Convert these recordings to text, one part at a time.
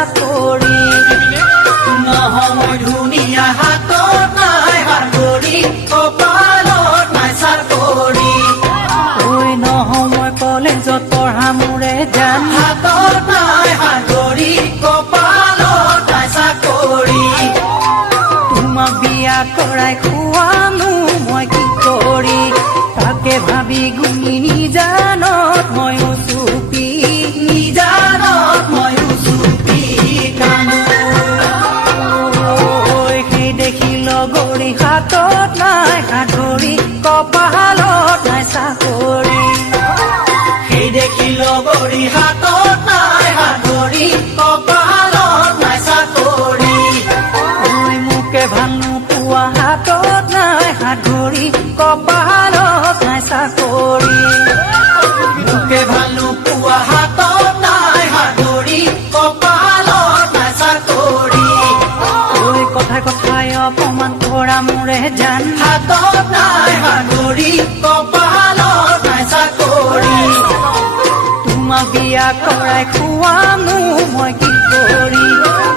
চাকৰি নহয় মই ধুনীয়া হাতত নাই হাতৰি কপালত নাই চাকৰি ঐ নহয় মই কলেজত পঢ়া মোৰে জান হাতত নাই হাতৰি কপালত নাই চাকৰি তোমাক বিয়া কৰাই খুৱানো মই কি কৰি তাকে ভাবি গুণি নিজানত ময়ো চুপি নিজানত ময়ো চুপি কানো সেই দেখি লগৰী হাতত নাই হাতৰি কপালত নাই চাকৰি সেই দেখি লগৰী হাতত নাই হাতৰি কপালত নাই চাকৰি মোকে ভাল নোপোৱা হাতত নাই হাতৰি কপালত নাই চাকৰি মোকে ভাল নোপোৱা হাতত নাই হাতৰি কপালত নাই চাকৰি ঐ কথাই কথাই অপমান কৰা মোৰে জান হাতত নাই হাতৰি কপালত নাই চাকৰি তোমাক বিয়া কৰাই খুৱানো মই কি কৰি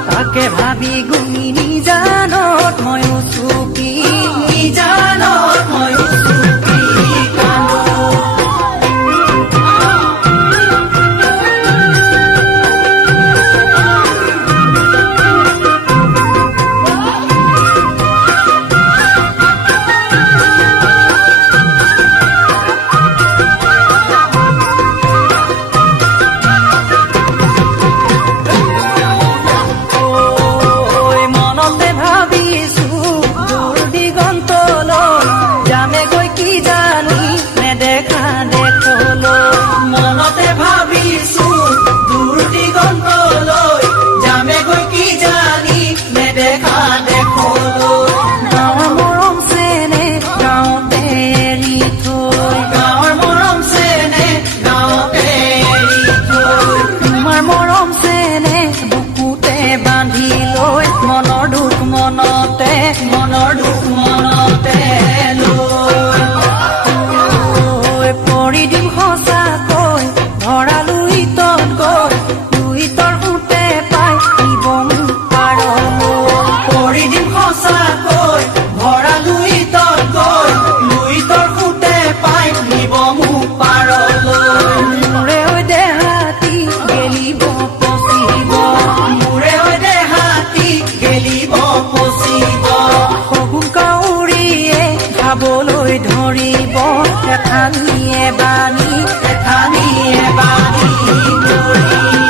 তাকে ভাবি গুণি নিজানত ময়ো চুপি নিজানত ময়ো চুপি কানো মনতে ভাবিছো দূৰ দিগন্তলৈ যামে গৈ কি জানি নেদেখা দেখলৈ গাঁৱৰ মৰম চেনে গাঁৱতে এৰি থৈ গাঁৱৰ মৰম চেনে গাঁৱতে এৰি থৈ তোমাৰ মৰম চেনে বুকুতে বান্ধি লৈ মনৰ দুখ মনতে লৈ পৰি দিম সঁচাকৈ ভৰালো ইতত গৈ লুইতৰ উঠে পাই দিব মোক পাৰলৈ পৰি দিম সঁচাকৈ ভৰালো ইতত গৈ লুইতৰ উঠে পাই দিব মোক পাৰলৈ মোৰে হৈ দেহাতি গেলিব পচিব মোৰে হৈ দেহাতি গেলিব পচিব শগুন কাউৰীয়ে খাবলৈ ধৰিব এঠানিয়ে বাণী ধৰি